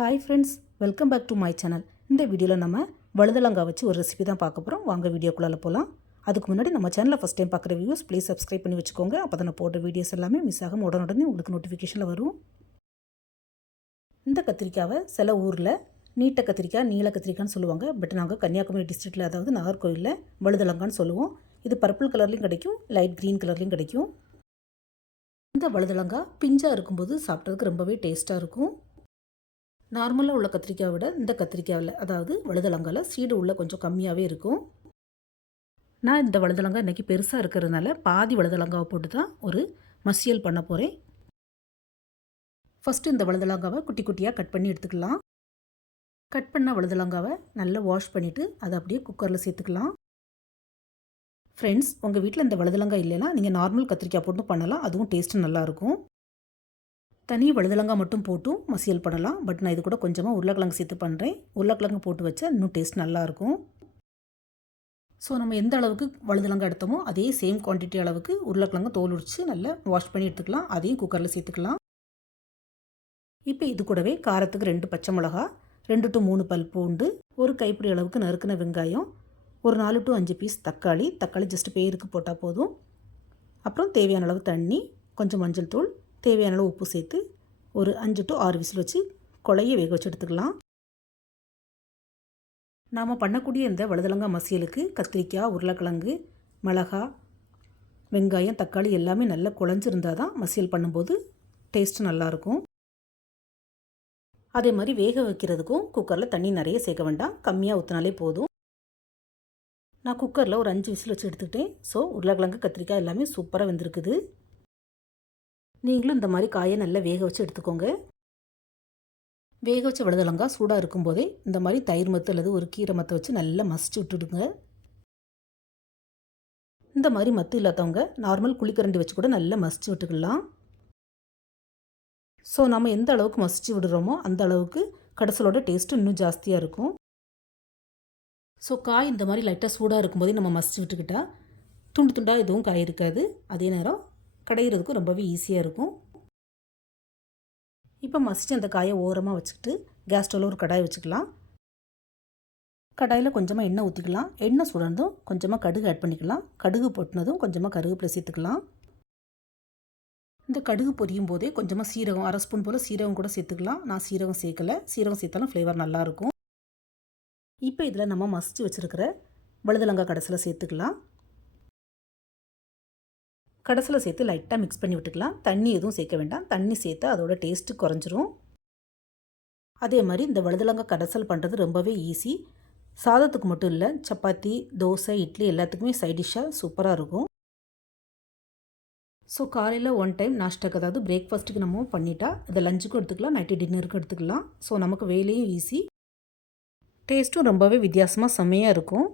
Hi friends, welcome back to my channel. இந்த வீடியோவில் நம்ம வழுதலங்காய் வச்சு ஒரு ரெசிபி தான் பார்க்க போகிறோம். வாங்க வீடியோக்குள்ளே போகலாம். அதுக்கு முன்னாடி நம்ம சேனலை ஃபஸ்ட் டைம் பார்க்குற வியூஸ் ப்ளீஸ் சப்ஸ்கிரைப் பண்ணி வச்சுக்கோங்க. அப்போ தான் நான் போடுற வீடியோஸ் எல்லாமே மிஸ் ஆகாமல் உடனுடனே உங்களுக்கு நோட்டிஃபிகேஷனில் வரும். இந்த கத்திரிக்காவை சில ஊரில் நீட்ட கத்திரிக்காய், நீல கத்திரிக்காய்னு சொல்லுவாங்க. பட் நாங்கள் கன்னியாகுமரி டிஸ்ட்ரிக்டில், அதாவது நாகர்கோவிலில் வழுதலங்கான்னு சொல்லுவோம். இது பர்பிள் கலர்லேயும் கிடைக்கும், லைட் க்ரீன் கலர்லேயும் கிடைக்கும். இந்த வழுதலங்காய் பிஞ்சாக இருக்கும்போது சாப்பிட்றதுக்கு ரொம்பவே டேஸ்ட்டாக இருக்கும். நார்மலாக உள்ள கத்திரிக்காயை விட இந்த கத்திரிக்காயில், அதாவது வழுதலங்காயில் சீடு உள்ள கொஞ்சம் கம்மியாகவே இருக்கும். நான் இந்த வழுதலங்காய் இன்றைக்கி பெருசாக இருக்கிறதுனால பாதி வழுதலங்காவை போட்டு தான் ஒரு மசியல் பண்ண போகிறேன். ஃபஸ்ட்டு இந்த வழுதலங்காவை குட்டி குட்டியாக கட் பண்ணி எடுத்துக்கலாம். கட் பண்ண வழுதலங்காவை நல்லா வாஷ் பண்ணிவிட்டு அதை அப்படியே குக்கரில் சேர்த்துக்கலாம். ஃப்ரெண்ட்ஸ், உங்கள் வீட்டில் இந்த வழுதலங்காய் இல்லைன்னா நீங்கள் நார்மல் கத்திரிக்காய் போட்டு பண்ணலாம். அதுவும் டேஸ்ட்டு நல்லாயிருக்கும். தனி வழுதலங்காய் மட்டும் போட்டும் மசியல் பண்ணலாம். பட் நான் இது கூட கொஞ்சமாக உருளைக்கிழங்கு சேர்த்து பண்ணுறேன். உருளைக்கிழங்கு போட்டு வச்சா இன்னும் டேஸ்ட் நல்லாயிருக்கும். ஸோ நம்ம எந்த அளவுக்கு வழுதலங்காய் எடுத்தோமோ அதே சேம் குவான்டிட்டி அளவுக்கு உருளைக்கிழங்கு தோல் உரித்து நல்லா வாஷ் பண்ணி எடுத்துக்கலாம். அதையும் குக்கரில் சேர்த்துக்கலாம். இப்போ இது கூடவே காரத்துக்கு 2 பச்சை மிளகா, 2 to 3 பல் பூண்டு, ஒரு கைப்பிடி அளவுக்கு நறுக்கின வெங்காயம், ஒரு 4 to 5 பீஸ் தக்காளி ஜஸ்ட் பேருக்கு போட்டால் போதும். அப்புறம் தேவையான அளவு தண்ணி, கொஞ்சம் மஞ்சள் தூள், தேவையான அளவு உப்பு சேர்த்து ஒரு 5 to 6 விசில் வச்சு கொலையை வேக வச்சு எடுத்துக்கலாம். நாம் பண்ணக்கூடிய இந்த வழுதலங்காய் மசியலுக்கு கத்திரிக்காய், உருளைக்கிழங்கு, மிளகா, வெங்காயம், தக்காளி எல்லாமே நல்லா குழஞ்சிருந்தால் தான் மசியல் பண்ணும்போது டேஸ்ட்டு நல்லாயிருக்கும். அதே மாதிரி வேக வைக்கிறதுக்கும் குக்கரில் தண்ணி நிறைய சேர்க்க வேண்டாம், கம்மியாக ஊற்றினாலே போதும். நான் குக்கரில் ஒரு 5 விசில் வச்சு எடுத்துக்கிட்டேன். ஸோ உருளைக்கிழங்கு, கத்திரிக்காய் எல்லாமே சூப்பராக வெந்திருக்குது. நீங்களும் இந்த மாதிரி காயை நல்லா வேக வச்சு எடுத்துக்கோங்க. வேக வச்ச வழுதலங்காய் சூடாக இருக்கும்போதே இந்த மாதிரி தயிர் மத்து அல்லது ஒரு கீரை மத்தை வச்சு நல்லா மசிச்சு விட்டுடுங்க. இந்த மாதிரி மத்து இல்லாதவங்க நார்மல் குழிக்கரண்டி வச்சு கூட நல்லா மசிச்சு விட்டுக்கலாம். ஸோ நம்ம எந்த அளவுக்கு மசிச்சு விடுறோமோ அந்த அளவுக்கு கடைசலோட டேஸ்ட்டு இன்னும் ஜாஸ்தியாக இருக்கும். ஸோ காய் இந்த மாதிரி லைட்டாக சூடாக இருக்கும்போதே நம்ம மசிச்சு விட்டுக்கிட்டால் துண்டு துண்டாக எதுவும் காய் இருக்காது. அதே நேரம் கடையிறதுக்கும் ரொம்பவே ஈஸியாக இருக்கும். இப்போ மசிச்சு அந்த காயை ஓரமாக வச்சுக்கிட்டு கேஸ் ஸ்டவ்வில் ஒரு கடாய் வச்சுக்கலாம். கடாயில் கொஞ்சமாக எண்ணெய் ஊற்றிக்கலாம். எண்ணெய் சுடர்ந்தும் கொஞ்சமாக கடுகு ஆட் பண்ணிக்கலாம். கடுகு பொட்டினதும் கொஞ்சமாக கருவேப்பிலை சேர்த்துக்கலாம். இந்த கடுகு பொரியும் போதே கொஞ்சமாக சீரகம், 1/2 ஸ்பூன் போல் சீரகம் கூட சேர்த்துக்கலாம். நான் சீரகம் சேர்க்கலை. சீரகம் சேர்த்தாலும் ஃப்ளேவர் நல்லாயிருக்கும். இப்போ இதில் நம்ம மசிச்சு வச்சுருக்கிற வழுதலங்காய் கடைசியில் சேர்த்துக்கலாம். கடைசியில் சேர்த்து லைட்டாக மிக்ஸ் பண்ணி விட்டுக்கலாம். தண்ணி எதுவும் சேர்க்க வேண்டாம். தண்ணி சேர்த்து அதோட டேஸ்ட்டு குறைஞ்சிரும். அதே மாதிரி இந்த வழுதலங்காய் கடைசல் பண்ணுறது ரொம்பவே ஈஸி. சாதத்துக்கு மட்டும் இல்லை, சப்பாத்தி, தோசை, இட்லி எல்லாத்துக்குமே சைட் டிஷ்ஷாக சூப்பராக இருக்கும். ஸோ காலையில் 1 டைம் நாஷ்டாக்கு, அதாவது பிரேக்ஃபாஸ்ட்டுக்கு நம்ம பண்ணிட்டா இதை லஞ்சுக்கும் எடுத்துக்கலாம், நைட்டு டின்னருக்கும் எடுத்துக்கலாம். ஸோ நமக்கு வேலையும் ஈஸி, டேஸ்ட்டும் ரொம்பவே வித்தியாசமாக செம்மையாக இருக்கும்.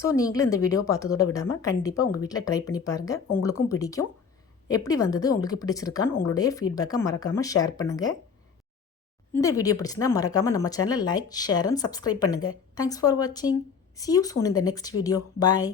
ஸோ நீங்களும் இந்த வீடியோ பார்த்ததோடு விடாமல் கண்டிப்பாக உங்கள் வீட்டில் ட்ரை பண்ணி பாருங்கள். உங்களுக்கும் பிடிக்கும். எப்படி வந்தது, உங்களுக்கு பிடிச்சிருக்கான்னு உங்களுடைய ஃபீட்பேக்கை மறக்காமல் ஷேர் பண்ணுங்கள். இந்த வீடியோ பிடிச்சிருந்தால் மறக்காமல் நம்ம சேனலை லைக், ஷேர் அண்ட் சப்ஸ்கிரைப் பண்ணுங்கள். தேங்க்ஸ் ஃபார் வாட்சிங். See you soon in the next video. Bye.